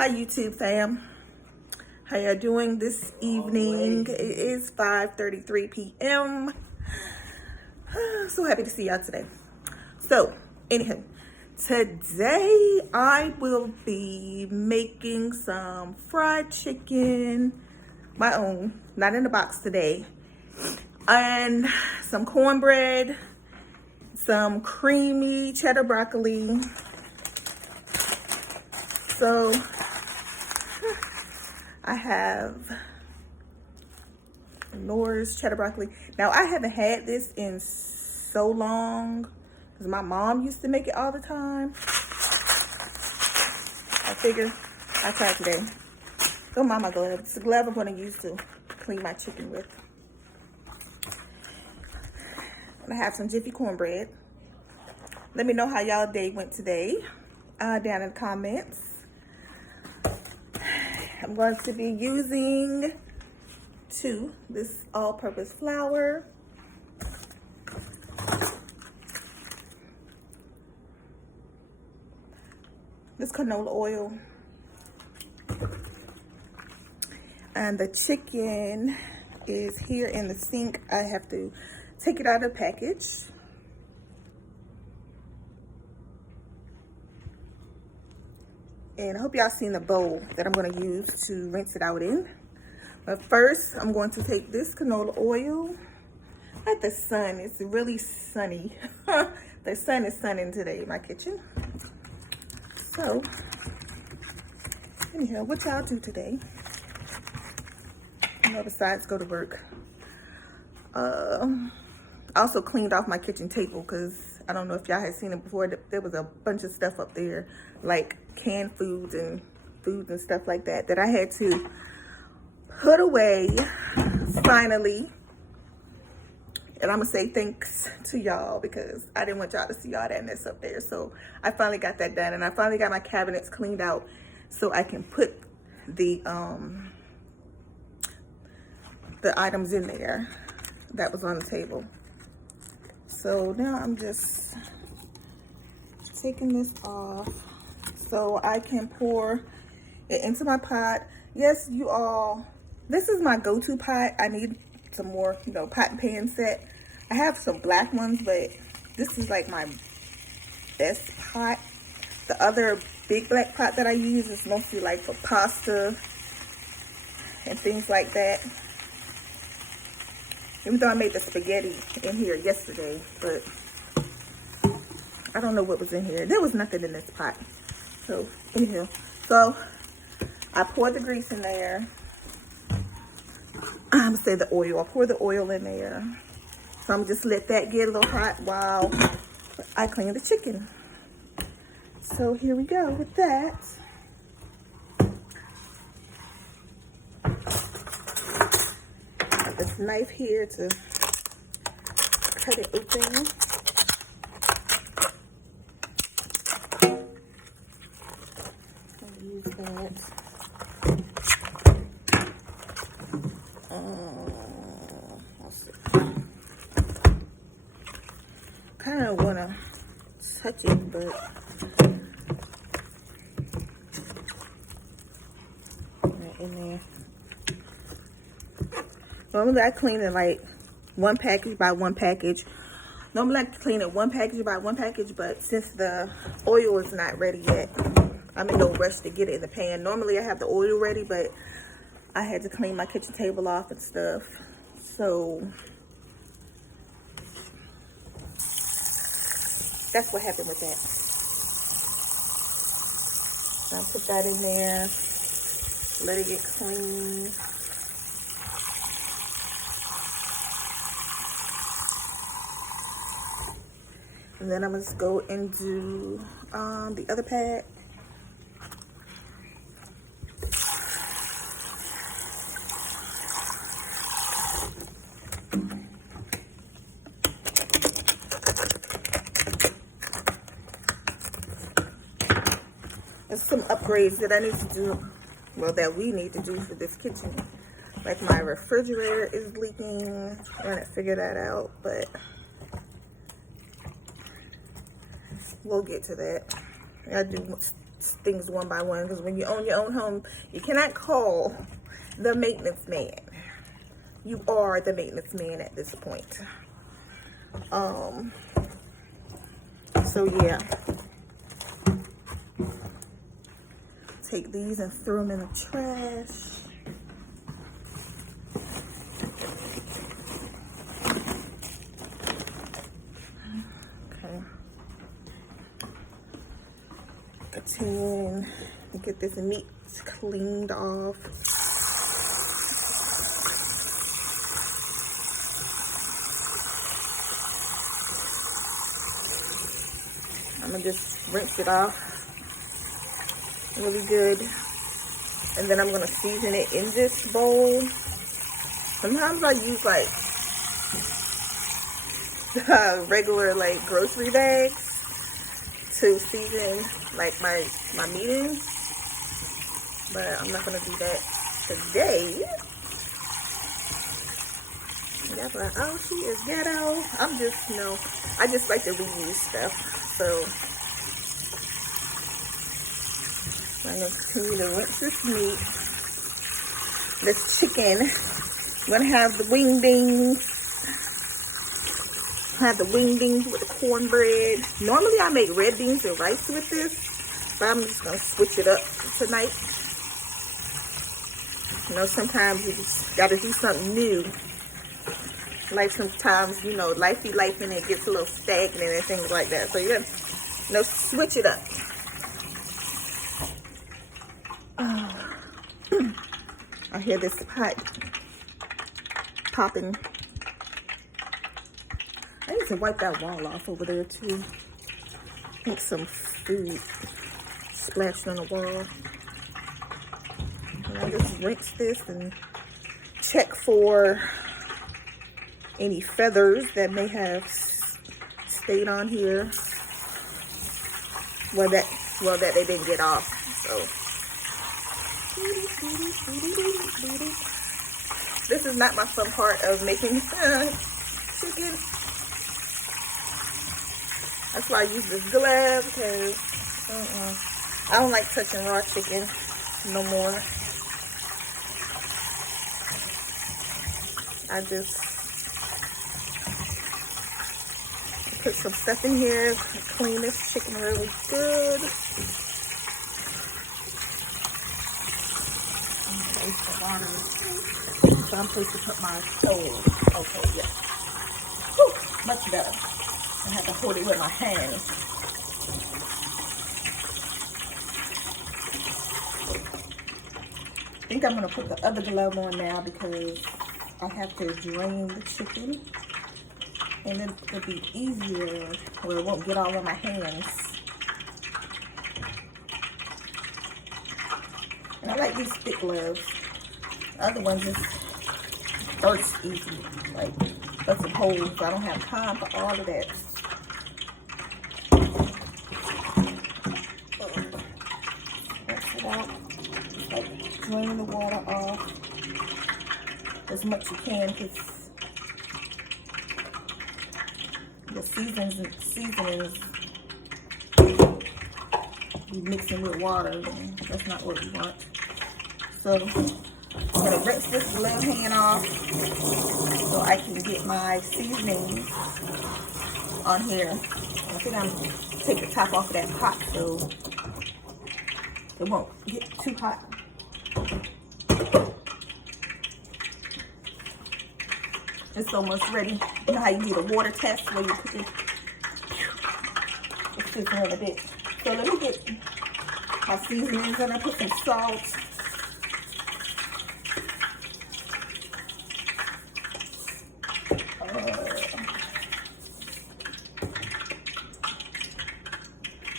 Hi YouTube fam, how y'all doing this evening? It is 5:33 p.m. So happy to see y'all today. So anyhow, today I will be making some fried chicken, my own, not in the box today, and some cornbread, some creamy cheddar broccoli. So I have Knorr's cheddar broccoli. Now I haven't had this in so long because my mom used to make it all the time. I figure I tried today. Don't mind my glove. It's the glove I'm going to use to clean my chicken with. I have some Jiffy cornbread. Let me know how y'all day went today down in the comments. I'm going to be using this all-purpose flour, this canola oil, and the chicken is here in the sink. I have to take it out of the package. And I hope y'all seen the bowl that I'm going to use to rinse it out in. But first, I'm going to take this canola oil. Let the sun, it's really sunny. The sun is sunning today in my kitchen. So, anyhow, what y'all do today? Besides go to work. I also cleaned off my kitchen table because I don't know if y'all had seen it before. There was a bunch of stuff up there, like canned foods and stuff like that, that I had to put away finally. And I'm gonna say thanks to y'all because I didn't want y'all to see all that mess up there. So I finally got that done, and I finally got my cabinets cleaned out so I can put the items in there that was on the table. So now I'm just taking this off so I can pour it into my pot. Yes, you all, this is my go-to pot. I need some more, pot and pan set. I have some black ones, but this is like my best pot. The other big black pot that I use is mostly like for pasta and things like that. Even though I made the spaghetti in here yesterday, but I don't know what was in here. There was nothing in this pot. So, anyhow. So, I poured the grease in there. I'm gonna say the oil. I pour the oil in there. So, I'm just let that get a little hot while I clean the chicken. So, here we go with that. This knife here to cut it open. I'll use that. Let's see. Kind of want to touch it, but right in there. Normally I clean it like one package by one package. Normally I clean it one package by one package, but since the oil is not ready yet, I'm in no rush to get it in the pan. Normally I have the oil ready, but I had to clean my kitchen table off and stuff. So that's what happened with that. So I put that in there, let it get clean. And then I'm going to go and do the other pad. There's some upgrades that I need to do, well, that we need to do for this kitchen. Like my refrigerator is leaking. I'm trying to figure that out, but we'll get to that. I do things one by one, because when you own your own home, you cannot call the maintenance man. You are the maintenance man at this point. So yeah, take these and throw them in the trash. Okay. Continuing to get this meat cleaned off. I'm gonna just rinse it off really good, and then I'm gonna season it in this bowl. Sometimes I use like regular like grocery bags to season like my meat in, but I'm not gonna do that today. Yeah, but oh, she is ghetto. I'm just, I just like to reuse stuff. So I'm gonna continue to rinse this meat, this chicken. I'm gonna have the wing beans. Have the wing beans with the cornbread. Normally I make red beans and rice with this, but I'm just gonna switch it up tonight. Sometimes you just gotta do something new. Like sometimes, life be life and it gets a little stagnant and things like that. So you gotta, switch it up. I hear this pot popping. I need to wipe that wall off over there too. I think some food splashed on the wall. And I just rinse this and check for any feathers that may have stayed on here. Well, that they didn't get off. So this is not my fun part of making chicken. That's why I use this glove, because I don't like touching raw chicken no more. I just put some stuff in here, clean this chicken really good. So I'm supposed to put my stove. Okay, yeah. Whew, much better. I have to hold it with my hands. I think I'm going to put the other glove on now because I have to drain the chicken. And then it'll be easier where it won't get all on my hands. And I like these thick gloves. The other ones just burst easy. Like, that's some holes. I don't have time for all of that. Rinse it out. Like, drain the water off as much as you can, because the seasonings be mixing with water, and that's not what we want. So I'm gonna rinse this glove hand off so I can get my seasonings on here. I think I'm gonna take the top off of that pot so it won't get too hot. It's almost ready. You know how you do the water test where you put it? It's just another bit. So let me get my seasonings in. I put some salt.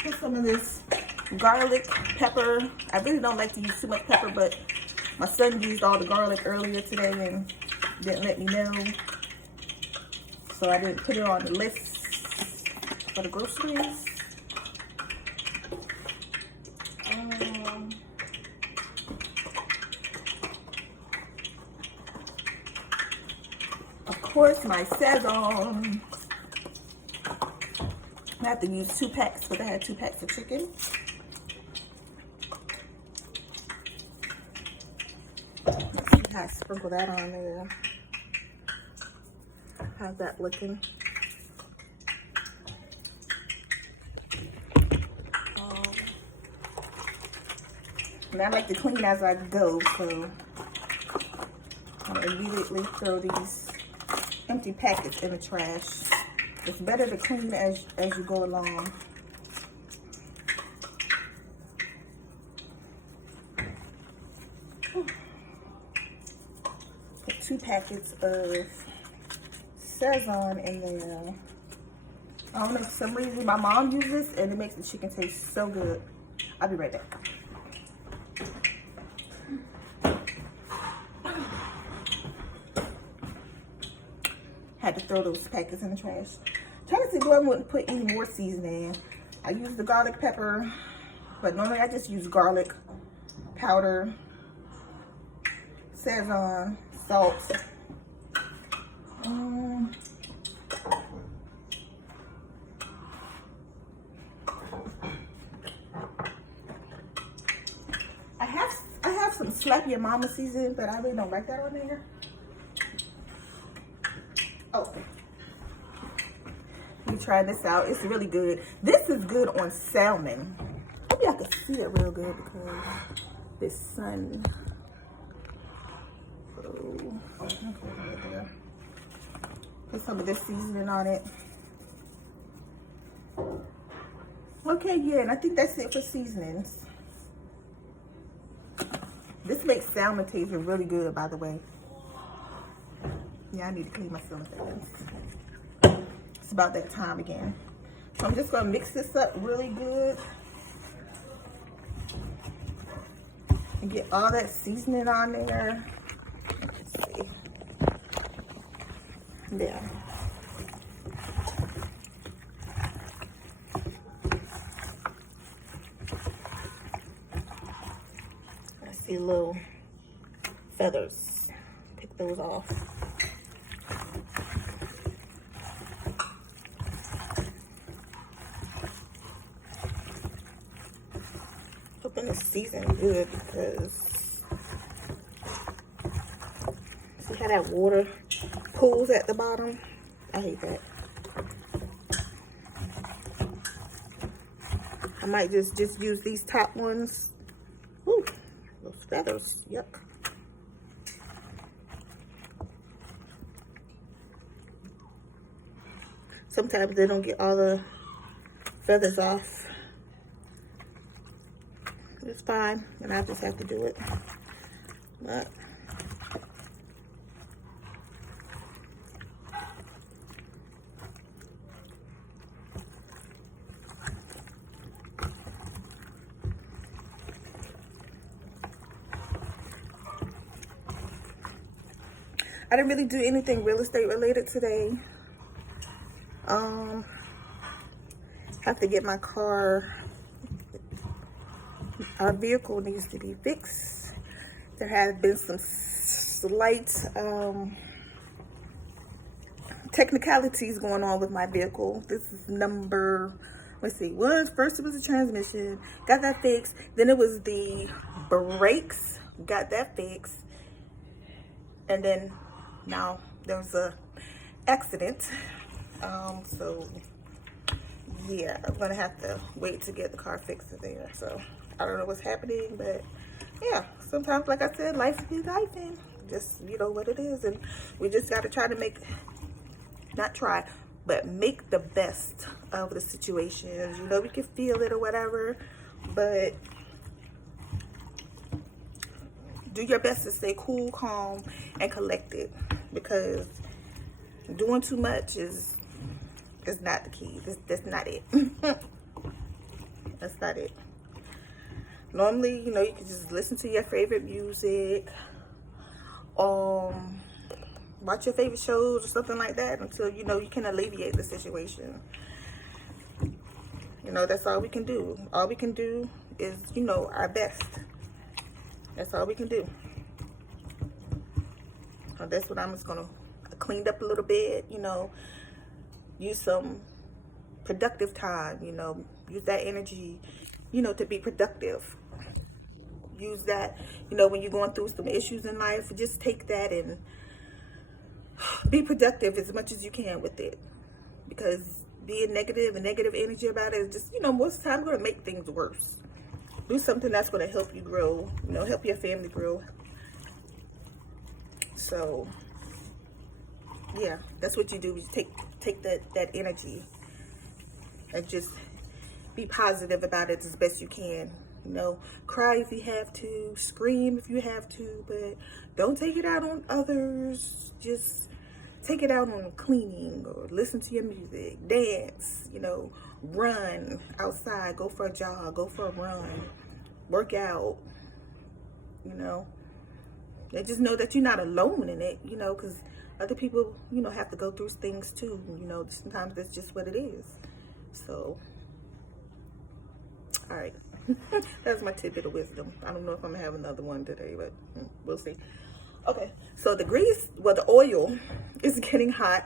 Put some of this garlic, pepper. I really don't like to use too much pepper, but my son used all the garlic earlier today and didn't let me know, so I didn't put it on the list for the groceries. Of course, my Sazon. I have to use 2 packs, but I had 2 packs of chicken. I sprinkle that on there. How's that looking? And I like to clean as I go, so I immediately throw these empty packets in the trash. It's better to clean as you go along. Put 2 packets of Sazon in there. I don't know, for some reason my mom uses this and it makes the chicken taste so good. I'll be right back. Had to throw those packets in the trash. Trying to see, do I want to put any more seasoning? I use the garlic pepper, but normally I just use garlic powder, Sazon, salt. I have some Slap Your Mama seasoning, but I really don't like that on there. Oh, you try this out. It's really good. This is good on salmon. Maybe I can see that real good because this sun. Oh, okay, right there. Put some of this seasoning on it. Okay, yeah, and I think that's it for seasonings. This makes salmon taste really good, by the way. Yeah, I need to clean my cylinders. It's about that time again. So I'm just gonna mix this up really good and get all that seasoning on there. Let's see. There. I see little feathers. Pick those off. Hoping it's seasoned good because see how that water pools at the bottom? I hate that. I might just use these top ones. Ooh, those feathers, yuck. Sometimes they don't get all the feathers off. It's fine, and I just have to do it. But I didn't really do anything real estate related today. Have to get my car. Our vehicle needs to be fixed. There has been some slight technicalities going on with my vehicle. This is number, let's see, first it was the transmission, got that fixed. Then it was the brakes, got that fixed. And then now there's a accident. So yeah, I'm gonna have to wait to get the car fixed there. So I don't know what's happening, but yeah, sometimes, like I said, life is life, and just, you know what it is, and we just got to try to make the best of the situation. You know, we can feel it or whatever, but do your best to stay cool, calm, and collected, because doing too much is not the key. That's not it. That's not it. Normally, you know, you can just listen to your favorite music, watch your favorite shows or something like that until, you know, you can alleviate the situation. You know, that's all we can do. All we can do is, you know, our best. That's all we can do. So that's what I'm just gonna clean up a little bit, you know, use some productive time, you know, use that energy, you know, to be productive. use that, you know, when you're going through some issues in life. Just take that and be productive as much as you can with it, because being negative and negative energy about it is just, you know, most of the time going to make things worse. Do something that's going to help you grow, you know, help your family grow. So yeah, that's what you do. You take that energy and just be positive about it as best you can. You know, cry if you have to, scream if you have to, but don't take it out on others. Just take it out on cleaning, or listen to your music, dance, you know, run outside, go for a jog, go for a run, work out, you know. And just know that you're not alone in it, you know, because other people, you know, have to go through things too. You know, sometimes that's just what it is. So, all right. That's my tidbit of wisdom. I don't know if I'm gonna have another one today, but we'll see. Okay, so the grease, well, the oil is getting hot.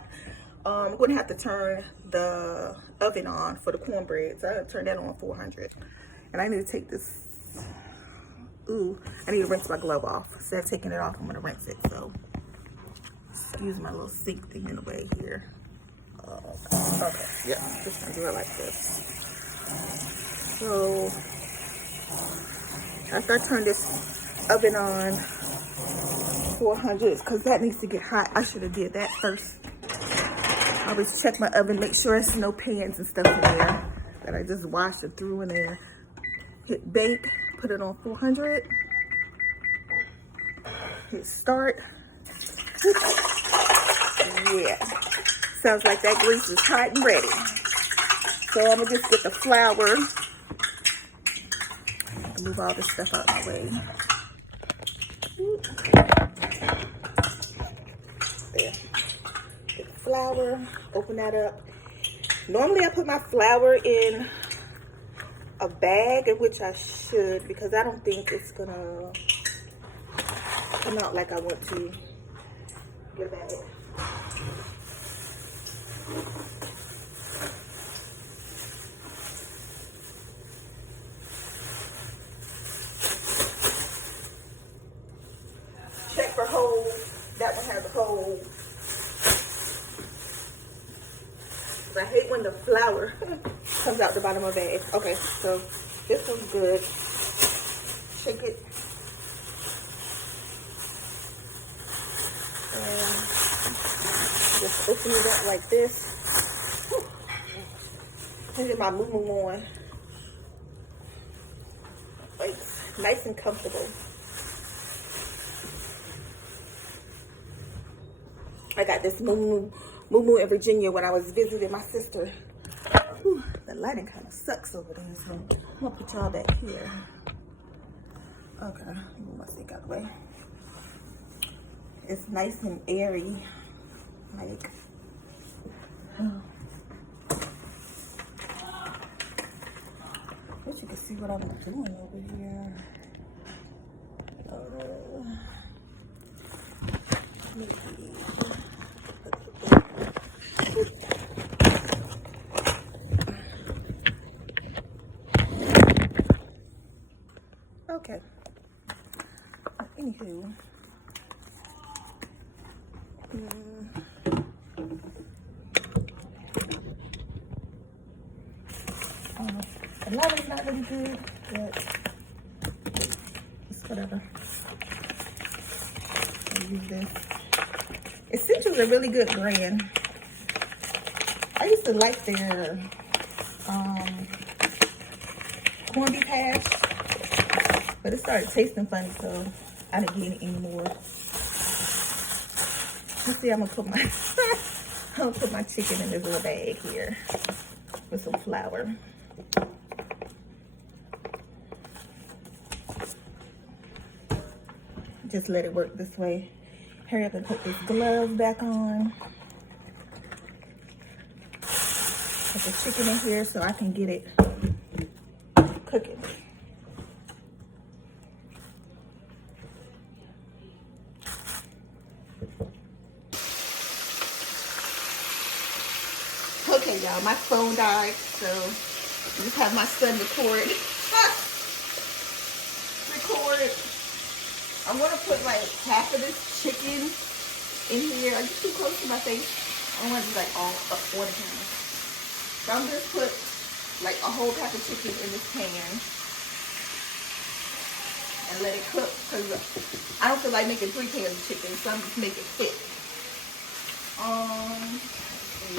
I'm gonna have to turn the oven on for the cornbread. So I'm gonna turn that on 400. And I need to take this, ooh, I need to rinse my glove off. Instead of taking it off, I'm gonna rinse it. So excuse my little sink thing in the way here. Okay, yeah, just gonna do it like this. So after I turn this oven on 400, because that needs to get hot. I should have did that first. I always check my oven, make sure there's no pans and stuff in there that I just washed and threw in there. Hit bake, put it on 400. Hit start. Yeah, sounds like that grease is hot and ready. So I'm gonna just get the flour. Move all this stuff out of my way. There. Get the flour, open that up. Normally I put my flour in a bag, in which I should, because I don't think it's gonna come out like I want to. Get a bag. Check for holes. That one has a hole. I hate when the flour comes out the bottom of the bag. Okay, so this one's good. Shake it. And just open it up like this. And get my moo on. Like, nice and comfortable. I got this moo in Virginia when I was visiting my sister. Whew, the lighting kind of sucks over there, so I'm gonna put y'all back here. Okay, move my sink out of the way. It's nice and airy, like. Oh. Wish you could see what I'm doing over here. Okay. Anywho. The lighting's not really good, but it's whatever. I'll use this. Essentials are really good brand. I used to like their corned beef hash, but it started tasting funny, so I didn't get it anymore. Let's see, I'm gonna put my chicken in this little bag here with some flour. Just let it work this way. Hurry up and put this glove back on. Put the chicken in here so I can get it cooking. Okay, y'all, my phone died, so I just have my son record I'm gonna put like half of this chicken in here. Are you too close to my face? I don't want to be like all up on the camera. So I'm just put like a whole pack of chicken in this pan and let it cook because I don't feel like making 3 pans of chicken, so I'm just making thick. Let's see.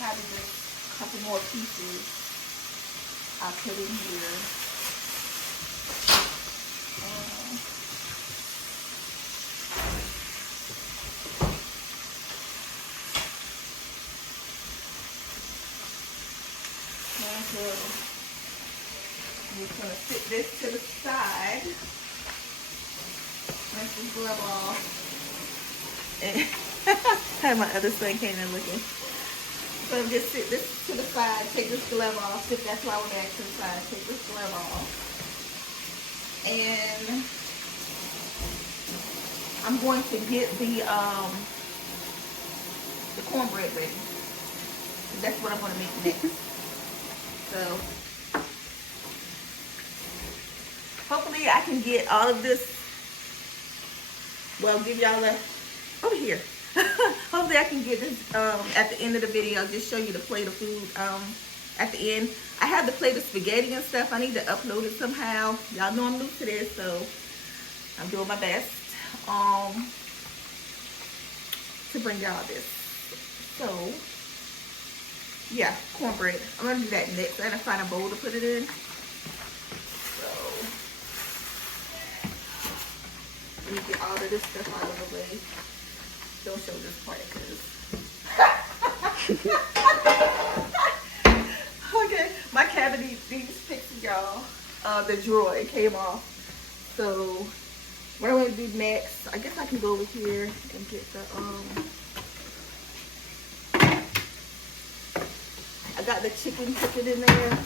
Probably just a couple more pieces I'll put in here. I'm just going to sit this to the side. Rinse this glove off. And have my other son came in looking. So just sit this to the side, take this glove off. Sit that flour bag to the side, take this glove off. And I'm going to get the cornbread ready. That's what I'm going to make next. So hopefully I can get all of this. Well, give y'all a over here. Hopefully I can get this at the end of the video. Just show you the plate of food at the end. I have the plate of spaghetti and stuff. I need to upload it somehow. Y'all know I'm new to this, so I'm doing my best to bring y'all this. So yeah, cornbread. I'm gonna do that next. I gotta find a bowl to put it in. So let me get all of this stuff out of the way. Don't show this part because okay, my cabinet needs fixing, y'all. The drawer, it came off. So what I'm gonna do next, I guess I can go over here and get the I got the chicken cooking in there.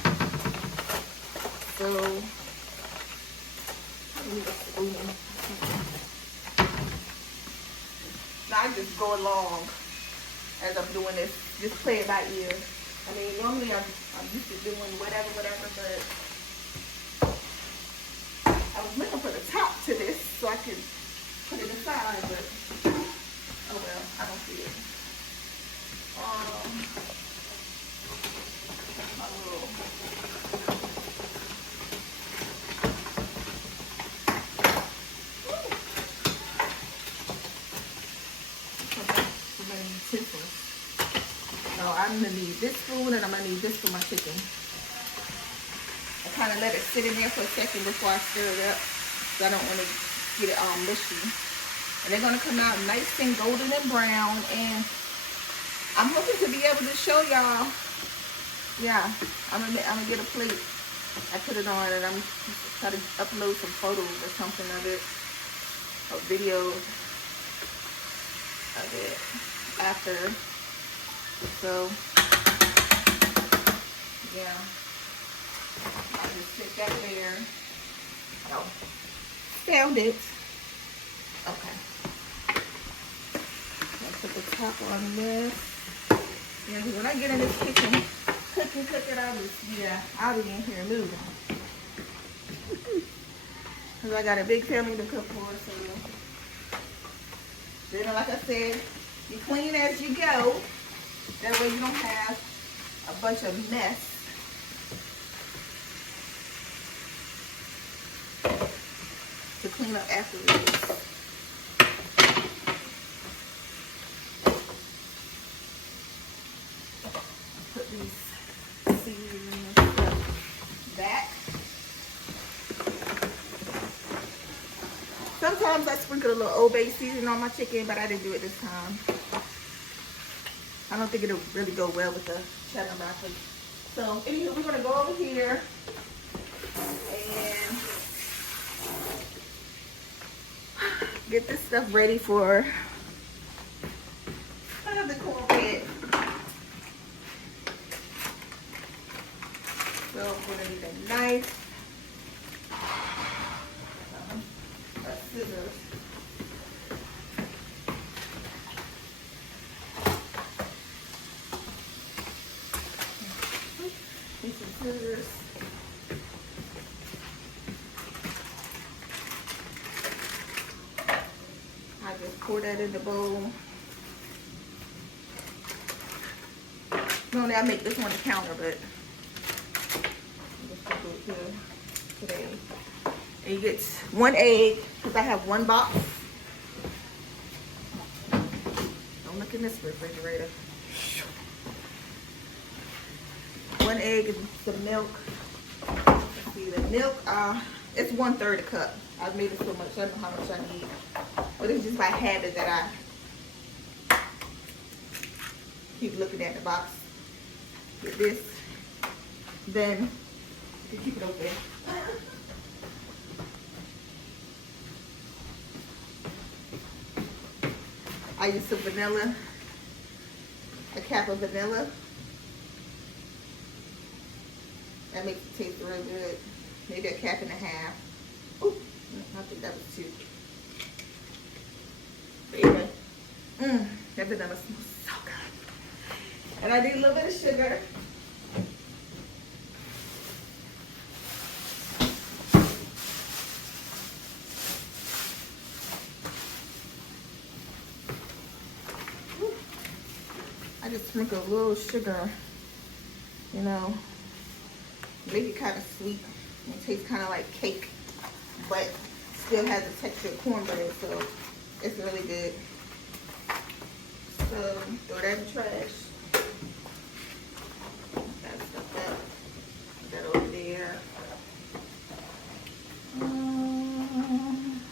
So I need a spoon. Now I just go along as I'm doing this. Just play it by ear. I mean, normally I'm used to doing whatever, but I was looking for the top to this so I could put it aside, but oh well, I don't see it. So I'm gonna need this spoon and I'm gonna need this for my chicken. I kind of let it sit in there for a second before I stir it up, so I don't want to get it all mushy. And they're gonna come out nice and golden and brown, and I'm hoping to be able to show y'all. Yeah, I'm gonna get a plate. I put it on, and I'm trying to upload some photos or something of it, or videos of it after. So yeah, I'll just stick that there. Oh, found it. Okay. I'll put the top on this. Yeah, when I get in this kitchen, cooking, I'll be in here moving. Cause I got a big family to cook for, so then, like I said, you clean as you go. That way you don't have a bunch of mess. To clean up afterwards. Put these seasonings back. Sometimes I sprinkle a little Old Bay seasoning on my chicken, but I didn't do it this time. I don't think it'll really go well with the cheddar broccoli. So anyway, we're gonna go over here and get this stuff ready for the cornbread. So we're gonna need a knife, scissors. Need some scissors. Pour that in the bowl. Normally I make this on the counter, but I'm just gonna do it here today. And you get 1 egg, because I have 1 box. Don't look in this refrigerator. 1 egg and some milk. Let's see, the milk, it's 1/3 a cup. I've made it so much, I don't know how much I need. But it's just by habit that I keep looking at the box. Get this, then you keep it open. I use some vanilla, a cap of vanilla. That makes it taste real good. Maybe a cap and a half. Ooh, I think that was 2. But anyway, that vanilla smells so good. And I need a little bit of sugar. I just sprinkle a little sugar, you know, make it kind of sweet. It tastes kind of like cake, but still has the texture of cornbread, so it's really good. So throw that in the trash. That stuff up. Put that over there.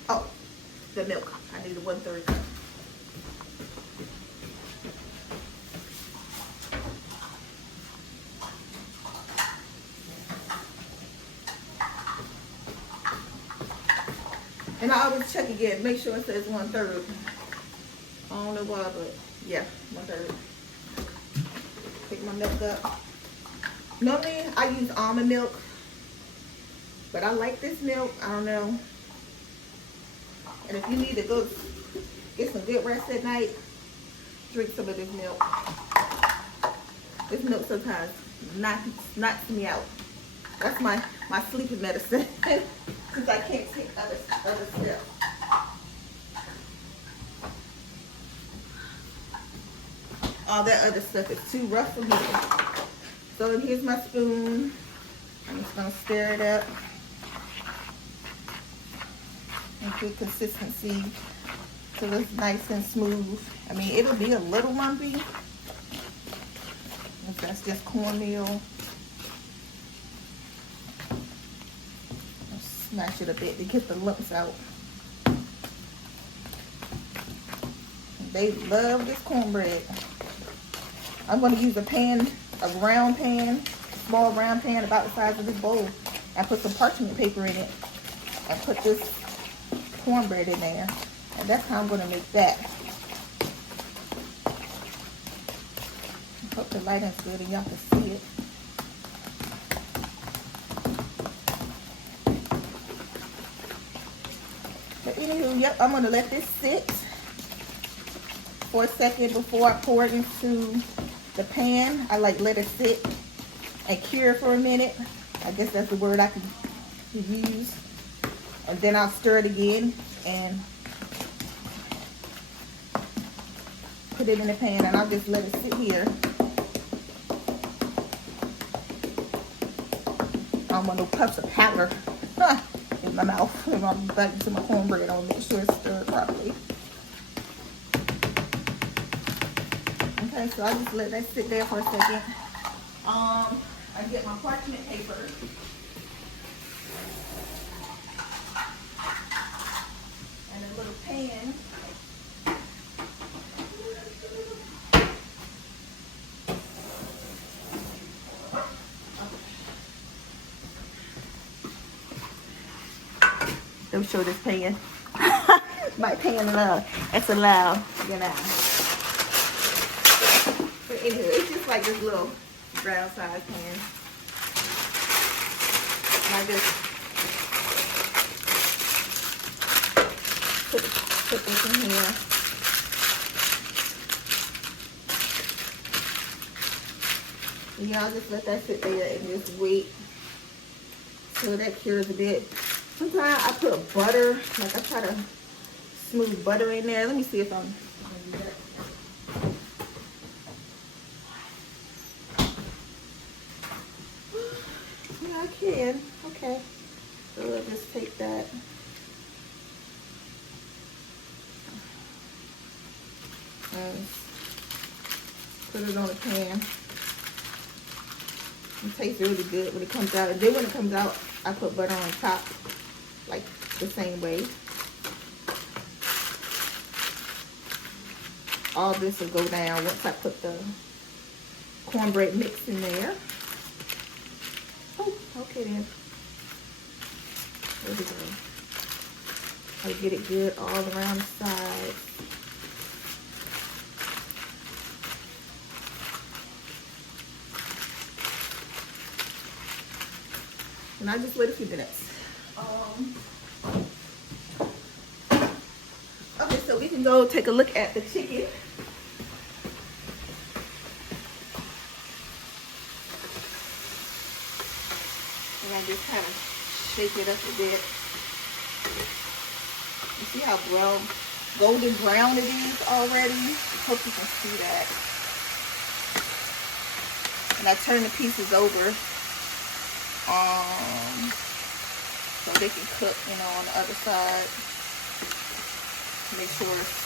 Oh, the milk. I need a 1/3 cup. And I always check again, make sure it says 1/3. I don't know why, but yeah, 1/3. Pick my milk up. Normally I use almond milk, but I like this milk. I don't know. And if you need to go get some good rest at night, drink some of this milk. This milk sometimes knocks me out. That's my sleeping medicine. Because I can't take other stuff. All that other stuff is too rough for me. So here's my spoon. I'm just going to stir it up. And good consistency so it's nice and smooth. I mean, it'll be a little lumpy. If that's just cornmeal. Smash it a bit to get the lumps out. They love this cornbread. I'm going to use a pan, a round pan, small round pan about the size of this bowl, and put some parchment paper in it and put this cornbread in there. And that's how I'm going to make that. I hope the lighting's good and y'all can see it. But anywho, yep, I'm going to let this sit for a second before I pour it into the pan. I like let it sit and cure for a minute. I guess that's the word I could use. And then I'll stir it again and put it in the pan, and I'll just let it sit here. I don't want no puffs of powder in my mouth. When I'm back to my cornbread, I'll make sure it's stirred properly. Okay, so I just let that sit there for a second. I get my parchment paper. And a little pan. Let me show this pan. My pan, it's a loud, you know. But anyway, it's just like this little round size pan. And I just put this in here. And y'all just let that sit there and just wait till that cures a bit. Sometimes I put butter, like I try to smooth butter in there. Let me see if I'm gonna do that. Yeah, I can. Okay. So I'll just take that. And put it on the pan. It tastes really good when it comes out. And then when it comes out, I put butter on top, like the same way. All this will go down once I put the cornbread mix in there. Oh, okay then. There we go. I'll get it good all around the sides. And I just wait a few minutes. Okay, so we can go take a look at the chicken. And I just kind of shake it up a bit. You see how golden brown it is already? Hope you can see that. And I turn the pieces over so they can cook, you know, on the other side. Make sure it's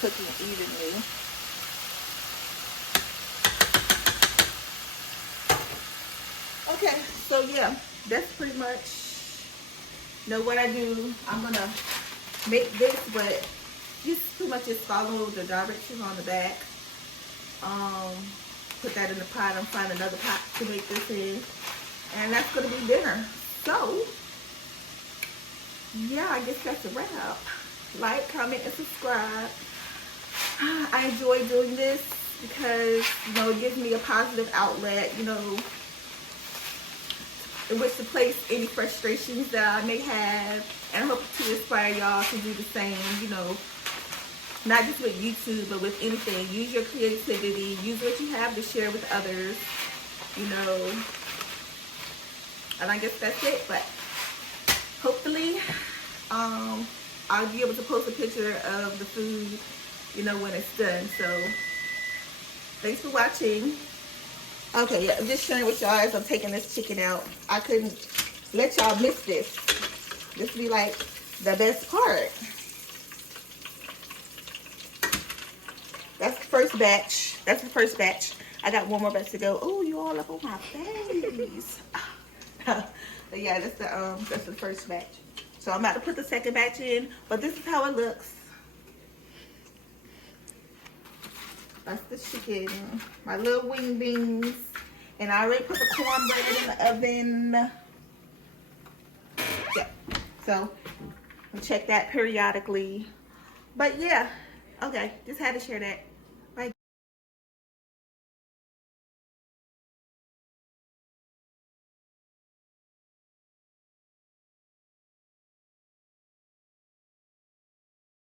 cooking evenly. Okay, so yeah, that's pretty much, you know, what I do. I'm gonna make this, but just pretty much just follow the directions on the back. Put that in the pot and find another pot to make this in, and that's gonna be dinner. So yeah, I guess that's a wrap. Like, comment, and subscribe. I enjoy doing this because, you know, it gives me a positive outlet, you know, in which to place any frustrations that I may have, and I hope to inspire y'all to do the same, you know, not just with YouTube, but with anything. Use your creativity, use what you have to share with others, you know, and I guess that's it. But hopefully, I'll be able to post a picture of the food, you know, when it's done. So, thanks for watching. Okay, yeah, I'm just sharing with y'all as I'm taking this chicken out. I couldn't let y'all miss this. This be like the best part. That's the first batch. That's the first batch. I got one more batch to go. Oh, you all up on my face. But yeah, that's the first batch. So I'm about to put the second batch in, but this is how it looks. That's the chicken. My little wing beans. And I already put the cornbread in the oven. Yeah. So I'll check that periodically. But yeah. Okay. Just had to share that.